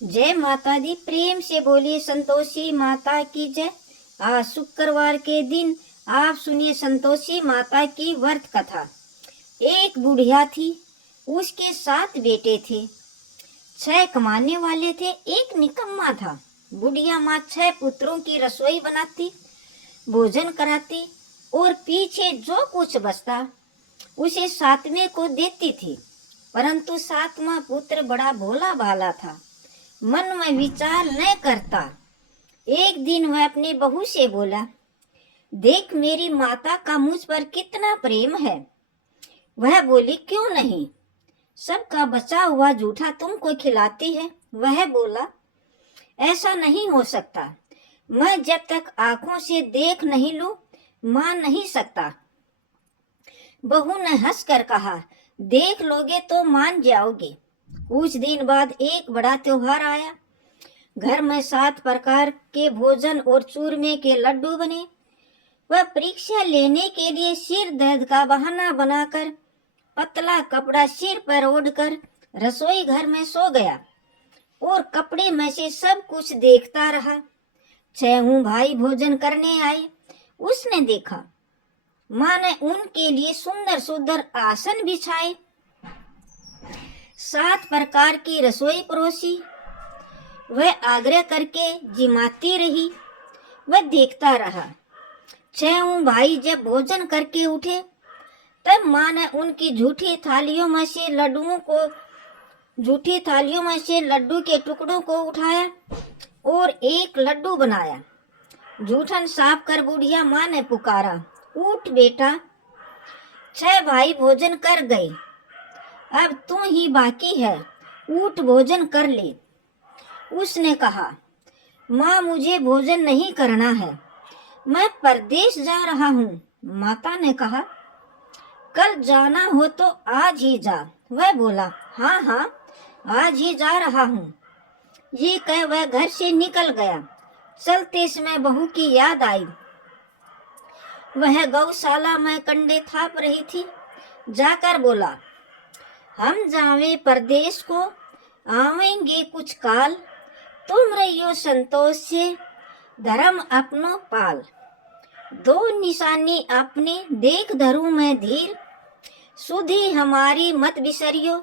जय माता दी। प्रेम से बोलिए संतोषी माता की जय। आज शुक्रवार के दिन आप सुनिए संतोषी माता की व्रत कथा। एक बुढ़िया थी, उसके 7 बेटे थे। 6 कमाने वाले थे, एक निकम्मा था। बुढ़िया माँ 6 पुत्रों की रसोई बनाती, भोजन कराती और पीछे जो कुछ बचता उसे 7वें को देती थी। परंतु 7वां पुत्र बड़ा भोला भाला था, मन में विचार न करता। एक दिन वह अपनी बहू से बोला, देख मेरी माता का मुझ पर कितना प्रेम है। वह बोली, क्यों नहीं, सबका बचा हुआ जूठा तुमको खिलाती है। वह बोला, ऐसा नहीं हो सकता, मैं जब तक आंखों से देख नहीं लूं मान नहीं सकता। बहू ने हंसकर कहा, देख लोगे तो मान जाओगे। कुछ दिन बाद एक बड़ा त्योहार आया। घर में 7 प्रकार के भोजन और चूरमे के लड्डू बने। वह परीक्षा लेने के लिए सिर दर्द का बहाना बनाकर पतला कपड़ा सिर पर ओढ़कर रसोई घर में सो गया और कपड़े में से सब कुछ देखता रहा। 6 भाई भोजन करने आए। उसने देखा माँ ने उनके लिए सुंदर सुंदर आसन बिछाए, 7 प्रकार की रसोई परोसी। वह आग्रह करके जिमाती रही। वह देखता रहा। 6 भाई जब भोजन करके उठे तब माँ ने उनकी झूठी थालियों में से लड्डू के टुकड़ों को उठाया और एक लड्डू बनाया। जूठन साफ कर बुढ़िया माँ ने पुकारा, उठ बेटा, 6 भाई भोजन कर गए, अब तू ही बाकी है, उठ भोजन कर ले। उसने कहा, माँ मुझे भोजन नहीं करना है, मैं परदेश जा रहा हूँ। माता ने कहा, कल जाना हो तो आज ही जा। वह बोला, हाँ हाँ आज ही जा रहा हूँ। ये कह वह घर से निकल गया। चलते समय बहू की याद आई। वह गौशाला में कंडे थाप रही थी। जाकर बोला, हम जावे परदेश को, आवेंगे कुछ काल, तुम रहियो संतोष से, धर्म अपनो पाल। 2 निशानी अपने देख धरूं मैं धीर, सुधी हमारी मत बिसरियो,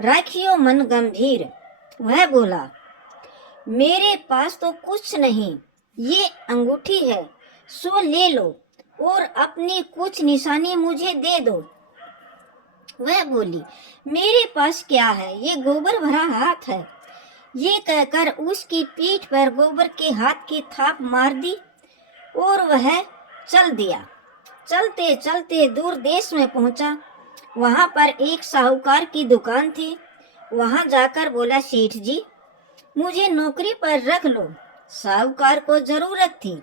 रखियो मन गंभीर। वह बोला, मेरे पास तो कुछ नहीं, ये अंगूठी है, सो ले लो और अपनी कुछ निशानी मुझे दे दो। वह बोली, मेरे पास क्या है, ये गोबर भरा हाथ है। ये कहकर उसकी पीठ पर गोबर के हाथ की थाप मार दी और वह चल दिया। चलते चलते दूर देश में पहुंचा। वहां पर एक साहूकार की दुकान थी। वहां जाकर बोला, सेठ जी मुझे नौकरी पर रख लो। साहूकार को जरूरत थी।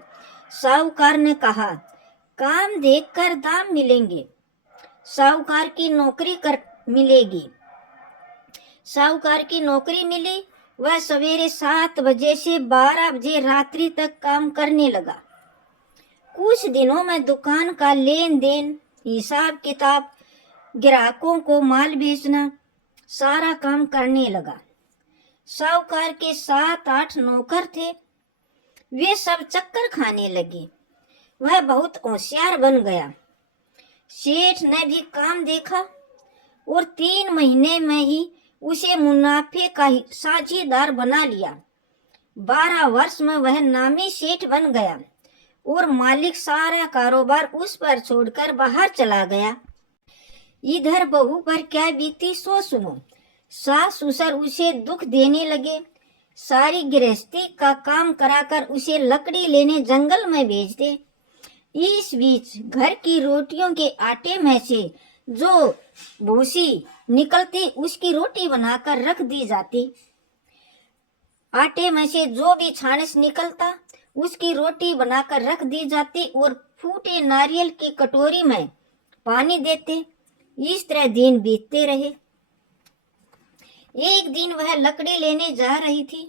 साहूकार ने कहा, काम देखकर दाम मिलेंगे। साहूकार की नौकरी मिली। वह सवेरे 7 बजे से 12 बजे रात्रि तक काम करने लगा। कुछ दिनों में दुकान का लेन देन, हिसाब किताब, ग्राहकों को माल बेचना, सारा काम करने लगा। साहूकार के 7-8 नौकर थे। वे सब चक्कर खाने लगे। वह बहुत होशियार बन गया। सेठ ने भी काम देखा और 3 महीने में ही उसे मुनाफे का साझीदार बना लिया। 12 वर्ष में वह नामी सेठ बन गया और मालिक सारा कारोबार उस पर छोड़कर बाहर चला गया। इधर बहू पर क्या बीती सो सुनो। सास ससुर उसे दुख देने लगे। सारी गृहस्थी का काम कराकर उसे लकड़ी लेने जंगल में भेज दे। इस बीच घर की रोटियों के आटे में से जो भूसी निकलती उसकी रोटी बनाकर रख दी जाती। आटे में से जो भी छानस निकलता उसकी रोटी बनाकर रख दी जाती और फूटे नारियल की कटोरी में पानी देते। इस तरह दिन बीतते रहे। एक दिन वह लकड़ी लेने जा रही थी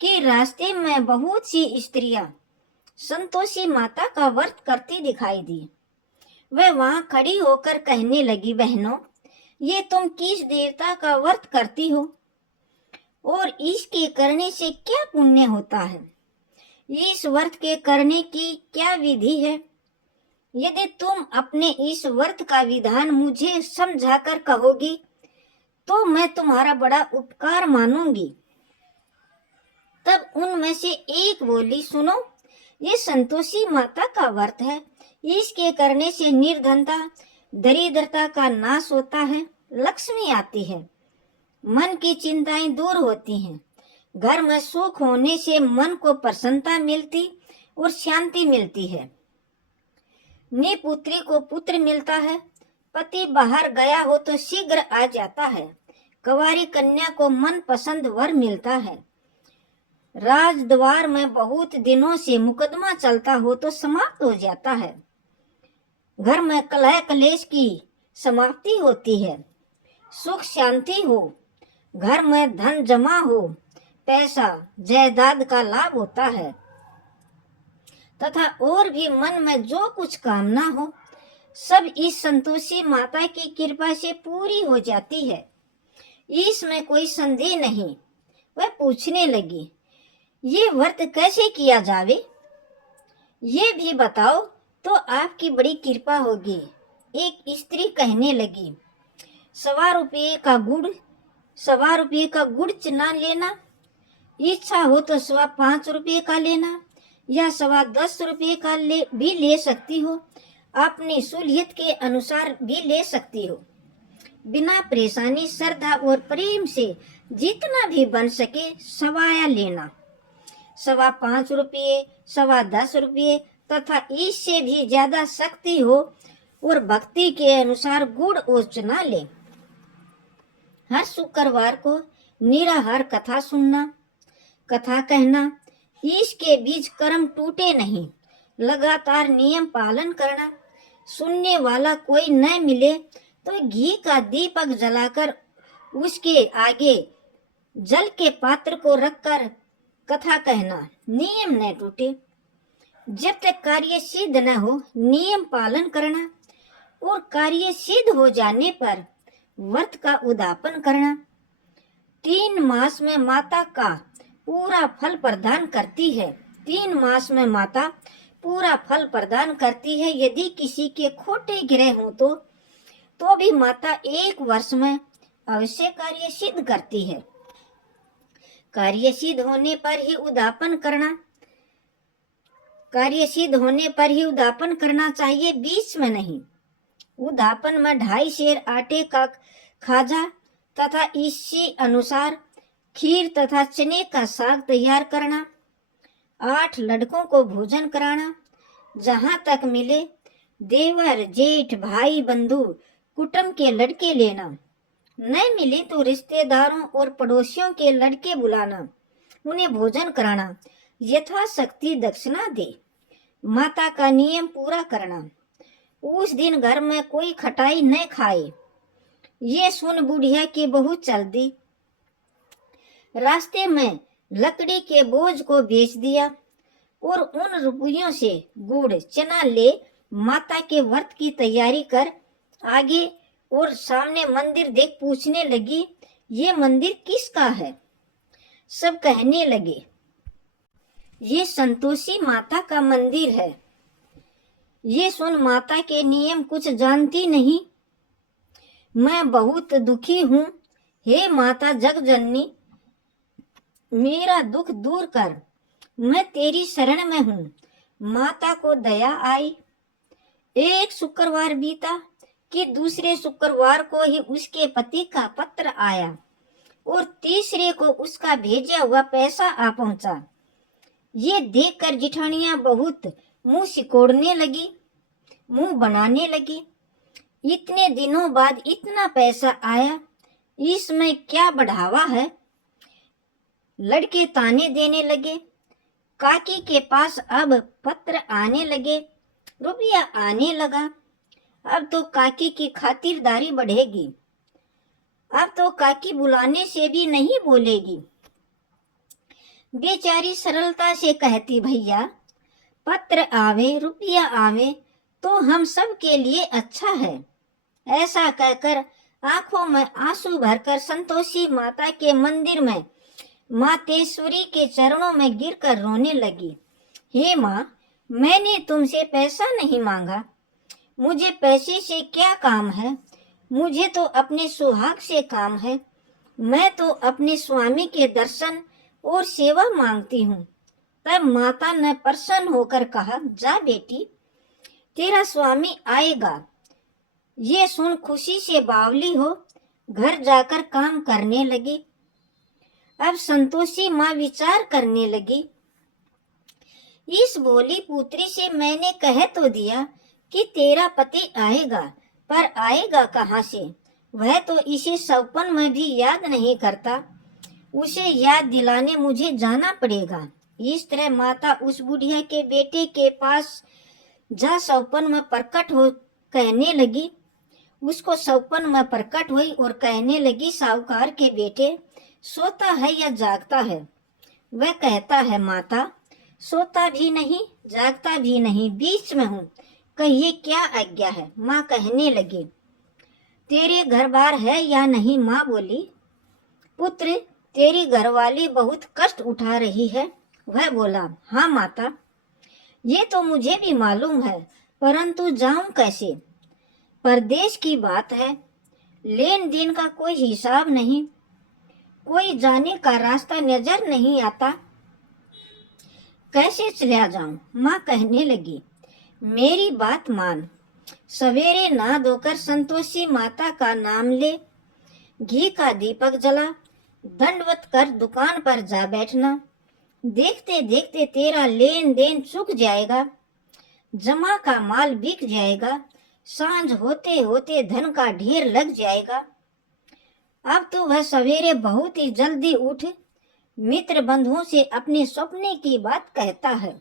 कि रास्ते में बहुत सी स्त्रियां संतोषी माता का व्रत करती दिखाई दी। वह वहां खड़ी होकर कहने लगी, बहनों ये तुम किस देवता का व्रत करती हो? और इसके करने से क्या पुण्य होता है? इस व्रत के करने की क्या विधि है? यदि तुम अपने इस व्रत का विधान मुझे समझाकर कहोगी तो मैं तुम्हारा बड़ा उपकार मानूंगी। तब उनमें से एक बोली, सुनो, ये संतोषी माता का व्रत है। इसके करने से निर्धनता, दरिद्रता का नाश होता है, लक्ष्मी आती है, मन की चिंताएं दूर होती हैं, घर में सुख होने से मन को प्रसन्नता मिलती और शांति मिलती है। निपुत्री को पुत्र मिलता है, पति बाहर गया हो तो शीघ्र आ जाता है, कुंवारी कन्या को मन पसंद वर मिलता है, राजद्वार में बहुत दिनों से मुकदमा चलता हो तो समाप्त हो जाता है, घर में कलह कलेश की समाप्ति होती है, सुख शांति हो, घर में धन जमा हो, पैसा जायदाद का लाभ होता है तथा और भी मन में जो कुछ कामना हो सब इस संतोषी माता की कृपा से पूरी हो जाती है। इसमें कोई संदेह नहीं। वह पूछने लगी, ये व्रत कैसे किया जावे, ये भी बताओ तो आपकी बड़ी कृपा होगी। एक स्त्री कहने लगी, 1.25 रुपये का गुड़ चना लेना, इच्छा हो तो 5.25 रुपये का लेना या 10.25 रुपये का भी ले सकती हो, अपनी सहूलियत के अनुसार भी ले सकती हो। बिना परेशानी, श्रद्धा और प्रेम से जितना भी बन सके सवाया लेना। 5.25 रुपये, 10.25 रुपये तथा इससे भी ज्यादा शक्ति हो और भक्ति के अनुसार गुड़ और चना ले। हर शुक्रवार को निराहार कथा सुनना, कथा कहना, इसके बीच कर्म टूटे नहीं, लगातार नियम पालन करना। सुनने वाला कोई न मिले तो घी का दीपक जलाकर उसके आगे जल के पात्र को रखकर कथा कहना, नियम न टूटे। जब तक कार्य सिद्ध न हो नियम पालन करना और कार्य सिद्ध हो जाने पर व्रत का उद्यापन करना। 3 मास में माता का पूरा फल प्रदान करती है। 3 मास में माता पूरा फल प्रदान करती है। यदि किसी के खोटे ग्रह हो तो भी माता 1 वर्ष में अवश्य कार्य सिद्ध करती है। कार्य सिद्ध होने पर ही उद्यापन करना चाहिए, बीच में नहीं। उद्यापन में 2.5 सेर आटे का खाजा तथा इसी अनुसार खीर तथा चने का साग तैयार करना। 8 लड़कों को भोजन कराना। जहां तक मिले देवर, जेठ, भाई, बंधु, कुटुंब के लड़के लेना। न मिले तो रिश्तेदारों और पड़ोसियों के लड़के बुलाना, उन्हें भोजन कराना, यथाशक्ति दक्षिणा दे। माता का नियम पूरा करना। उस दिन घर में कोई खटाई न खाए। ये सुन बुढ़िया की बहू चल दी। रास्ते में लकड़ी के बोझ को बेच दिया और उन रुपयों से गुड़ चना ले माता के व्रत की तैयारी कर आगे और सामने मंदिर देख पूछने लगी, ये मंदिर किसका है? सब कहने लगे, ये संतोषी माता का मंदिर है। ये सुन माता के नियम कुछ जानती नहीं। मैं बहुत दुखी हूँ, हे माता जगजननी, मेरा दुख दूर कर, मैं तेरी शरण में हूँ। माता को दया आई। एक शुक्रवार बीता कि दूसरे शुक्रवार को ही उसके पति का पत्र आया और तीसरे को उसका भेजा हुआ पैसा आ पहुंचा। ये देखकर जिठानियां बहुत मुंह सिकोड़ने लगी, मुंह बनाने लगी। इतने दिनों बाद इतना पैसा आया, इसमें क्या बढ़ावा है? लड़के ताने देने लगे। काकी के पास अब पत्र आने लगे, रुपया आने लगा। अब तो काकी की खातिरदारी बढ़ेगी। अब तो काकी बुलाने से भी नहीं बोलेगी। बेचारी सरलता से कहती, भैया पत्र आवे, रुपया आवे तो हम सब के लिए अच्छा है। ऐसा कहकर आंखों में आंसू भरकर संतोषी माता के मंदिर में मातेश्वरी के चरणों में गिरकर रोने लगी। हे माँ, मैंने तुमसे पैसा नहीं मांगा, मुझे पैसे से क्या काम है, मुझे तो अपने सुहाग से काम है। मैं तो अपने स्वामी के दर्शन और सेवा मांगती हूँ। तब माता ने प्रसन्न होकर कहा, जा बेटी, तेरा स्वामी आएगा। ये सुन खुशी से बावली हो घर जाकर काम करने लगी। अब संतोषी माँ विचार करने लगी, इस भोली पुत्री से मैंने कह तो दिया कि तेरा पति आएगा, पर आएगा कहाँ से? वह तो इसे सपन में भी याद नहीं करता। उसे याद दिलाने मुझे जाना पड़ेगा। इस तरह माता उस बुढ़िया के बेटे के पास जा सपन में प्रकट हो कहने लगी। उसको सपन में प्रकट हुई और कहने लगी, साहूकार के बेटे सोता है या जागता है? वह कहता है, माता सोता भी नहीं जागता भी नहीं, बीच में हूँ, कहिए क्या आज्ञा है? माँ कहने लगी, तेरे घर बार है या नहीं? माँ बोली, पुत्र तेरी घरवाली बहुत कष्ट उठा रही है। वह बोला, हाँ माता, ये तो मुझे भी मालूम है, परंतु जाऊं कैसे? परदेश की बात है, लेन देन का कोई हिसाब नहीं, कोई जाने का रास्ता नजर नहीं आता, कैसे चला जाऊं? माँ कहने लगी, मेरी बात मान, सवेरे नहा धोकर संतोषी माता का नाम ले, घी का दीपक जला, दंडवत कर दुकान पर जा बैठना। देखते देखते तेरा लेन देन चुक जाएगा, जमा का माल बिक जाएगा, सांझ होते होते धन का ढेर लग जाएगा। अब तो वह सवेरे बहुत ही जल्दी उठ मित्र बंधुओं से अपने सपने की बात कहता है।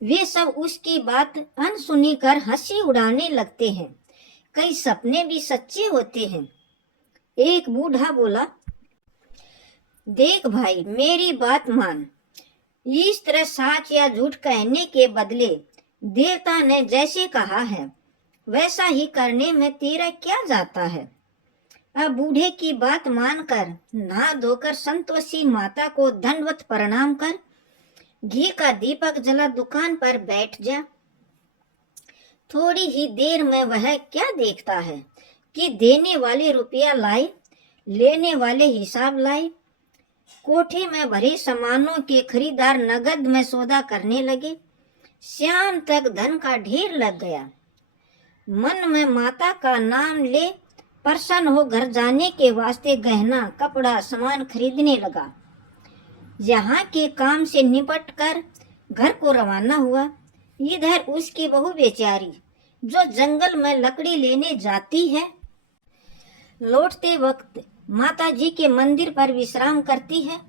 वे सब उसकी बात अनसुनी कर हंसी उड़ाने लगते हैं। कई सपने भी सच्चे होते हैं। एक बूढ़ा बोला, देख भाई, मेरी बात मान, इस तरह सच या झूठ कहने के बदले देवता ने जैसे कहा है वैसा ही करने में तेरा क्या जाता है? अब बूढ़े की बात मानकर नहा धोकर संतोषी माता को दंडवत प्रणाम कर घी का दीपक जला दुकान पर बैठ जा। थोड़ी ही देर में वह क्या देखता है कि देने वाले रुपया लाए, लेने वाले हिसाब लाए। कोठे में भरे सामानों के खरीदार नगद में सौदा करने लगे। शाम तक धन का ढेर लग गया। मन में माता का नाम ले प्रसन्न हो घर जाने के वास्ते गहना कपड़ा सामान खरीदने लगा। यहाँ के काम से निपट कर घर को रवाना हुआ। इधर उसकी बहू बेचारी जो जंगल में लकड़ी लेने जाती है, लौटते वक्त माता जी के मंदिर पर विश्राम करती है।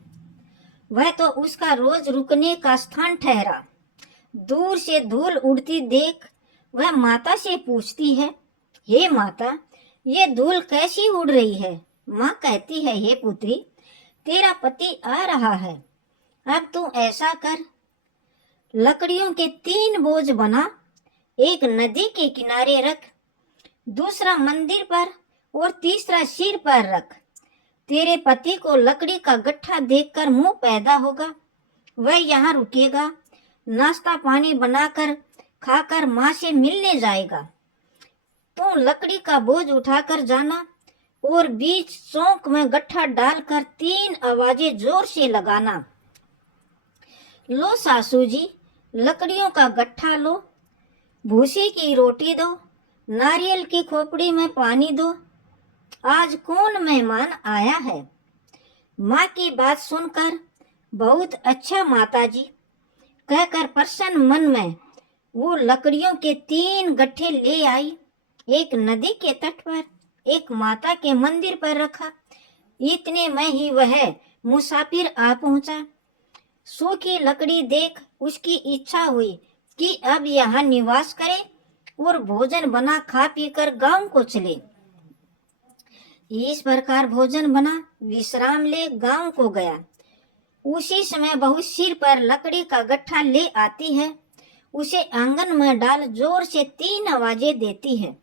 वह तो उसका रोज रुकने का स्थान ठहरा। दूर से धूल उड़ती देख वह माता से पूछती है, हे माता, ये धूल कैसी उड़ रही है? माँ कहती है, हे पुत्री, तेरा पति आ रहा है। अब तू ऐसा कर, लकड़ियों के 3 बोझ बना, एक नदी के किनारे रख, दूसरा मंदिर पर और तीसरा सिर पर रख। तेरे पति को लकड़ी का गट्ठा देखकर मुंह पैदा होगा। वह यहाँ रुकेगा, नाश्ता पानी बनाकर खाकर माँ से मिलने जाएगा। तो लकड़ी का बोझ उठाकर जाना और बीच चौक में गट्ठा डालकर 3 आवाजें जोर से लगाना। लो सासू जी, लकड़ियों का गट्ठा लो, भूसी की रोटी दो, नारियल की खोपड़ी में पानी दो, आज कौन मेहमान आया है? माँ की बात सुनकर बहुत अच्छा माताजी कहकर प्रसन्न मन में वो लकड़ियों के 3 गट्ठे ले आई। एक नदी के तट पर, एक माता के मंदिर पर रखा। इतने में ही वह मुसाफिर आ पहुंचा। सूखी लकड़ी देख उसकी इच्छा हुई कि अब यहाँ निवास करे और भोजन बना खा पीकर गांव को चले। इस प्रकार भोजन बना, विश्राम ले गांव को गया। उसी समय बहू सिर पर लकड़ी का गट्ठा ले आती है, उसे आंगन में डाल जोर से 3 आवाजें देती है।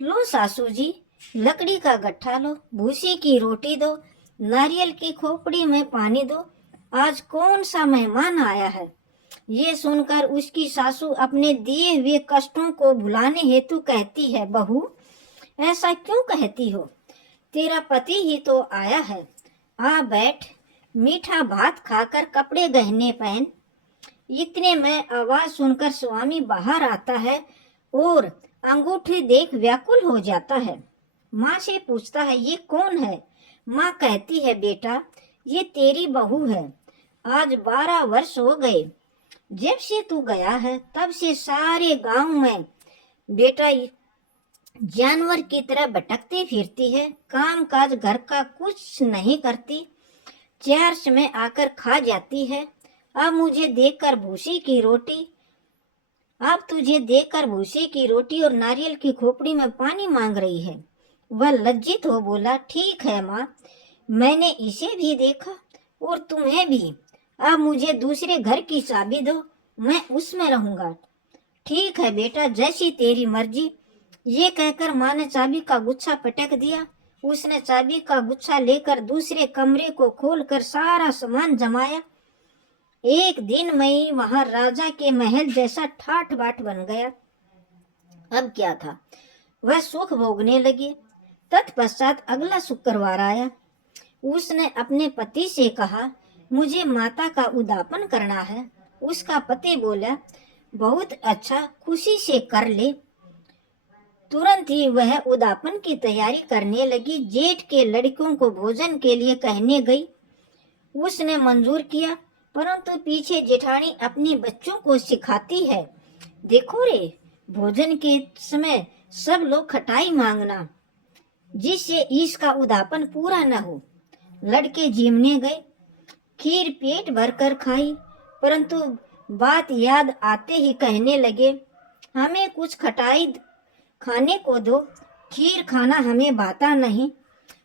लो सासू जी, लकड़ी का गट्ठा लो, भूसी की रोटी दो, नारियल की खोपड़ी में पानी दो, आज कौन सा मेहमान आया है। ये सुनकर उसकी सासू अपने दिए हुए कष्टों को भुलाने हेतु कहती है, बहू ऐसा क्यों कहती हो, तेरा पति ही तो आया है, आ बैठ, मीठा भात खाकर कपड़े गहने पहन। इतने में आवाज सुनकर स्वामी बाहर आता है और अंगूठी देख व्याकुल हो जाता है। माँ से पूछता है, ये कौन है। माँ कहती है, बेटा ये तेरी बहू है, आज 12 वर्ष हो गए जब से तू गया है, तब से सारे गांव में बेटा जानवर की तरह भटकती फिरती है, काम काज घर का कुछ नहीं करती, 4 समय आकर खा जाती है। अब तुझे देखकर भूसी की रोटी और नारियल की खोपड़ी में पानी मांग रही है। वह लज्जित हो बोला, ठीक है माँ, मैंने इसे भी देखा और तुम्हें भी, अब मुझे दूसरे घर की चाबी दो, मैं उसमें रहूंगा। ठीक है बेटा, जैसी तेरी मर्जी। ये कहकर माँ ने चाबी का गुच्छा पटक दिया। उसने चाबी का गुच्छा लेकर दूसरे कमरे को खोलकर सारा सामान जमाया। एक दिन में ही वहां राजा के महल जैसा ठाठ बाट बन गया। अब क्या था, वह सुख भोगने लगे। तत्पश्चात अगला शुक्रवार आया। उसने अपने पति से कहा, मुझे माता का उद्यापन करना है। उसका पति बोला, बहुत अच्छा, खुशी से कर ले। तुरंत ही वह उद्यापन की तैयारी करने लगी। जेठ के लड़कों को भोजन के लिए कहने गई। उसने मंजूर किया, परंतु पीछे जेठानी अपने बच्चों को सिखाती है, देखो रे, भोजन के समय सब लोग खटाई मांगना, जिससे इसका उद्यापन पूरा न हो। लड़के जिमने गए, खीर पेट भरकर खाई, परंतु बात याद आते ही कहने लगे, हमें कुछ खटाई खाने को दो, खीर खाना हमें भाता नहीं,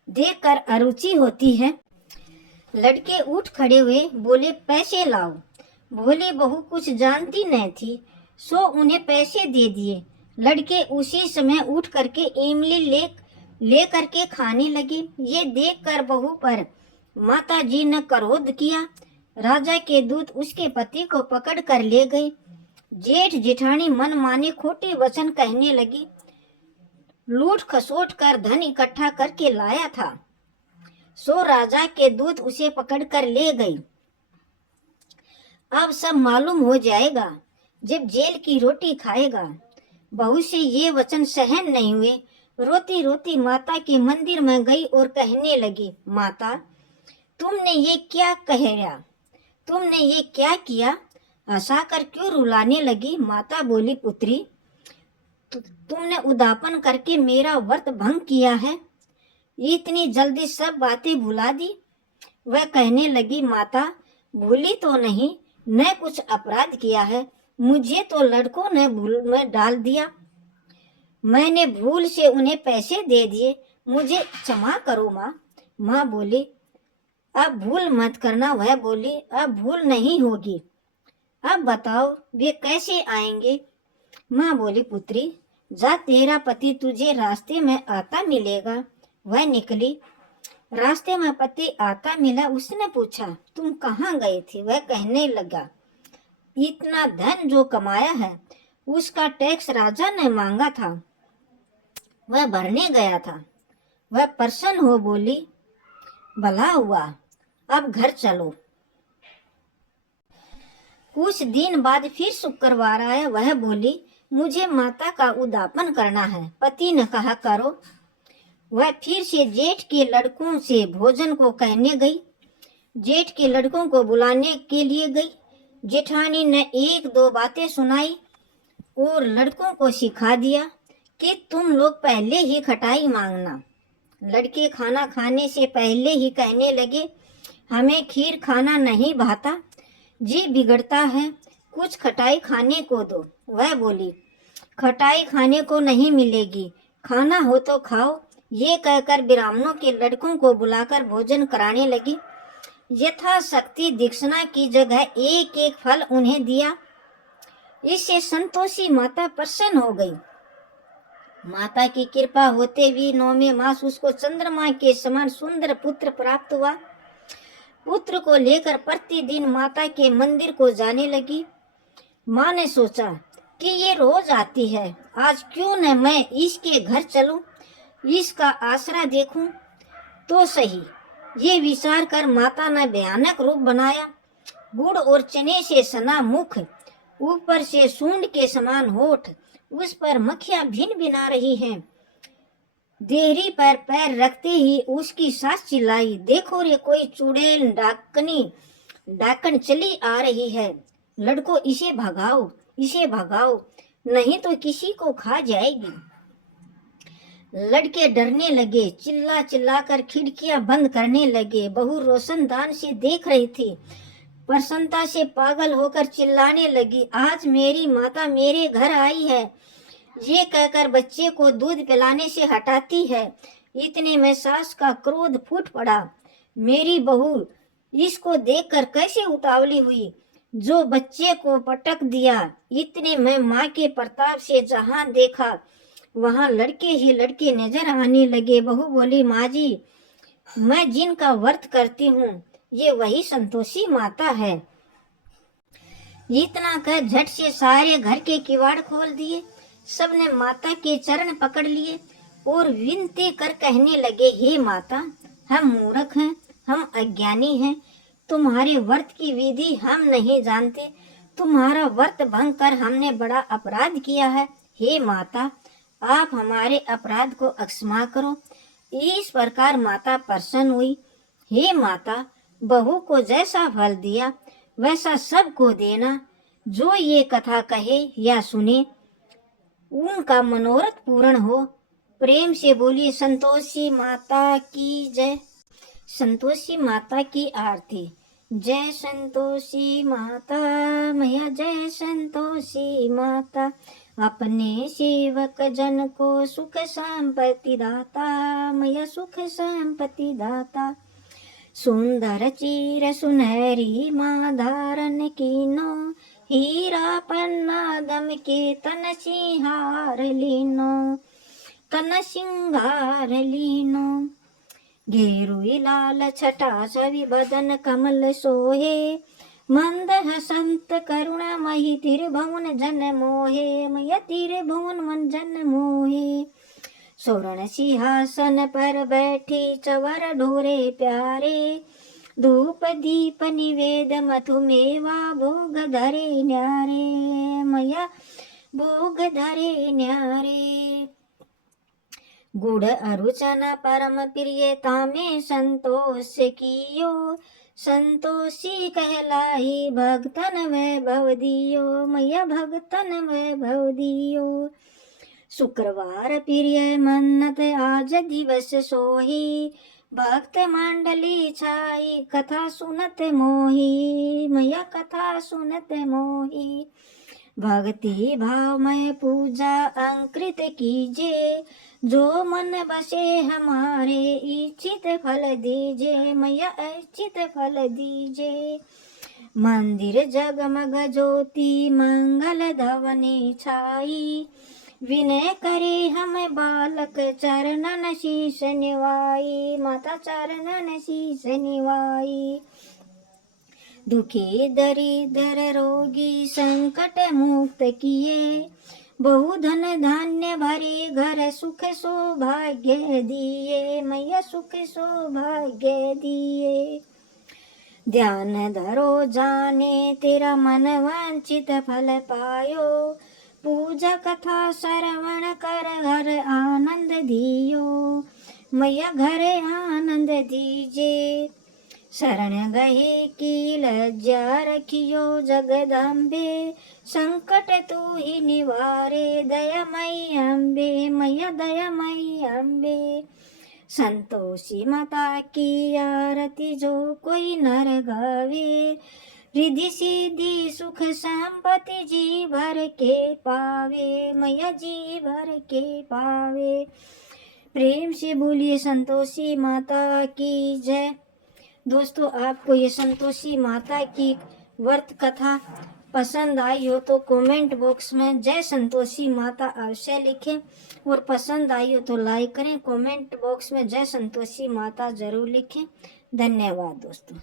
देखकर अरुचि होती है। लड़के उठ खड़े हुए, बोले, पैसे लाओ। भोली बहू कुछ जानती न थी, सो उन्हें पैसे दे दिए। लड़के उसी समय उठ करके इमली ले करके खाने लगे। ये देखकर बहू पर माता जी ने क्रोध किया। राजा के दूत उसके पति को पकड़ कर ले गए। जेठ जेठानी मन माने खोटे वचन कहने लगी। लूट खसोट कर धन इकट्ठा करके लाया था, सो राजा के दूत उसे पकड़कर ले गए। अब सब मालूम हो जाएगा जब जेल की रोटी खाएगा। बहू से ये वचन सहन नहीं हुए। रोती रोती माता के मंदिर में गई और कहने लगी, माता तुमने ये क्या कहया, तुमने ये क्या किया, हंसाकर क्यों रुलाने लगी। माता बोली, पुत्री तुमने उद्यापन करके मेरा व्रत भंग किया है, इतनी जल्दी सब बातें भुला दी। वह कहने लगी, माता भूली तो नहीं, न कुछ अपराध किया है, मुझे तो लड़कों ने भूल में डाल दिया, मैंने भूल से उन्हें पैसे दे दिए, मुझे क्षमा करो माँ। माँ बोली, अब भूल मत करना। वह बोली, अब भूल नहीं होगी, अब बताओ वे कैसे आएंगे। माँ बोली, पुत्री जा, तेरा पति तुझे रास्ते में आता मिलेगा। वह निकली, रास्ते में पति आता मिला। उसने पूछा, तुम कहाँ गए थे। वह कहने लगा, इतना धन जो कमाया है उसका टैक्स राजा ने मांगा था, वह भरने गया था। वह प्रसन्न हो बोली, भला हुआ, अब घर चलो। कुछ दिन बाद फिर शुक्रवार आया। वह बोली, मुझे माता का उद्यापन करना है। पति ने कहा, करो। वह फिर से जेठ के लड़कों से भोजन को कहने गई। जेठ के लड़कों को बुलाने के लिए गई। जेठानी ने 1-2 बातें सुनाई और लड़कों को सिखा दिया कि तुम लोग पहले ही खटाई मांगना। लड़के खाना खाने से पहले ही कहने लगे, हमें खीर खाना नहीं भाता, जी बिगड़ता है, कुछ खटाई खाने को दो। वह बोली, खटाई खाने को नहीं मिलेगी, खाना हो तो खाओ। ये कहकर ब्राह्मणों के लड़कों को बुलाकर भोजन कराने लगी। यथाशक्ति दीक्षिणा की जगह 1-1 फल उन्हें दिया। इससे संतोषी माता प्रसन्न हो गई। माता की कृपा होते भी 9वें मास उसको चंद्रमा के समान सुंदर पुत्र प्राप्त हुआ। पुत्र को लेकर प्रतिदिन माता के मंदिर को जाने लगी। माँ ने सोचा कि ये रोज आती है, आज क्यों न मैं इसके घर चलूं, इसका आसरा देखूं तो सही। ये विचार कर माता ने भयानक रूप बनाया। गुड़ और चने से सना मुख, ऊपर से सूंड के समान होठ, उस पर मक्खियां भिन भिना रही हैं। देहरी पर पैर रखते ही उसकी सास चिल्लाई, देखो रे कोई चुड़ैल डाकन चली आ रही है। लड़को इसे भगाओ, इसे भगाओ, नहीं तो किसी को खा जाएगी। लड़के डरने लगे, चिल्ला चिल्ला कर खिड़कियां बंद करने लगे। बहू रोशनदान से देख रही थी, प्रसन्नता से पागल होकर चिल्लाने लगी, आज मेरी माता मेरे घर आई है। ये कहकर बच्चे को दूध पिलाने से हटाती है। इतने में सास का क्रोध फूट पड़ा। मेरी बहू इसको देखकर कैसे उतावली हुई, जो बच्चे को पटक दिया। इतने में माँ के प्रताप से जहां देखा वहां लड़के ही लड़के नजर आने लगे। बहू बोली, माँ जी, मैं जिनका व्रत करती हूँ ये वही संतोषी माता है। इतना कर झट से सारे घर के किवाड़ खोल दिए। सबने माता के चरण पकड़ लिए और विनती कर कहने लगे, हे माता, हम मूर्ख हैं, हम अज्ञानी हैं, तुम्हारे व्रत की विधि हम नहीं जानते, तुम्हारा व्रत भंग कर हमने बड़ा अपराध किया है। हे माता, आप हमारे अपराध को क्षमा करो। इस प्रकार माता प्रसन्न हुई। हे माता, बहू को जैसा फल दिया वैसा सबको देना। जो ये कथा कहे या सुने उनका मनोरथ पूर्ण हो। प्रेम से बोलिए संतोषी माता की जय। संतोषी माता की आरती। जय संतोषी माता मैया, जय संतोषी माता, अपने सेवक जन को सुख संपत्ति दाता मैया, सुख संपत्ति दाता। सुंदर चीर सुनहरी माँ धारण कीनो, हीरा पन्ना दम के तन सिंहार लीनो, तन सिंगार लीनो। घेरुई लाल छटा छवि बदन कमल सोहे, मंद हसंत करुणामयी त्रिभुवन जन मोहे मैया, त्रिभुवन मन जन मोहे। स्वर्ण सिंहासन पर बैठी चवर ढोरे प्यारे, धूप दीप निवेद मधुमेवा भोग धरे न्यारे मैया, भोग धरे न्यारे। गुड़ अरुचना परम प्रियता में संतोष कियो, संतोषी कहलाई भक्तन वैभव दियो मैया, भक्तन वैभव दियो। शुक्रवार प्रिय मन्नत आज दिवस सोही, भक्त मंडली छाई कथा सुनत मोही मैया, कथा सुनत मोही। भक्ति भावमय पूजा अंकृत कीजे, जो मन बसे हमारे इच्छित फल दीजे मैया, इच्छित फल दीजे। मंदिर जगमग ज्योति मंगल धवनी छाई, विनय करे हमें बालक चरणन शीश निवाई माता, चरणन शीश निवाई। दुखी दरिद्र रोगी संकट मुक्त किए, बहुधन धान्य भरे घर सुख सौभाग्य दिए मैया, सुख सौभाग्य दिए। ध्यान धरो जाने तेरा मन वांछित फल पायो, पूजा कथा श्रवण कर घर आनंद दियो मैया, घर आनंद दीजे। शरण गए की लज्जा रखियो जगदम्बे, संकट तू ही निवारे दयामयी अम्बे मैया, दयामयी अम्बे। संतोषी माता की आरती जो कोई नर गावे, रिद्धि सिद्धि सुख संपत्ति जी भर के पावे मैया, जी भर के पावे। प्रेम से बोलिए संतोषी माता की जय। दोस्तों, आपको ये संतोषी माता की व्रत कथा पसंद आई हो तो कमेंट बॉक्स में जय संतोषी माता अवश्य लिखें, और पसंद आई हो तो लाइक करें। कमेंट बॉक्स में जय संतोषी माता जरूर लिखें। धन्यवाद दोस्तों।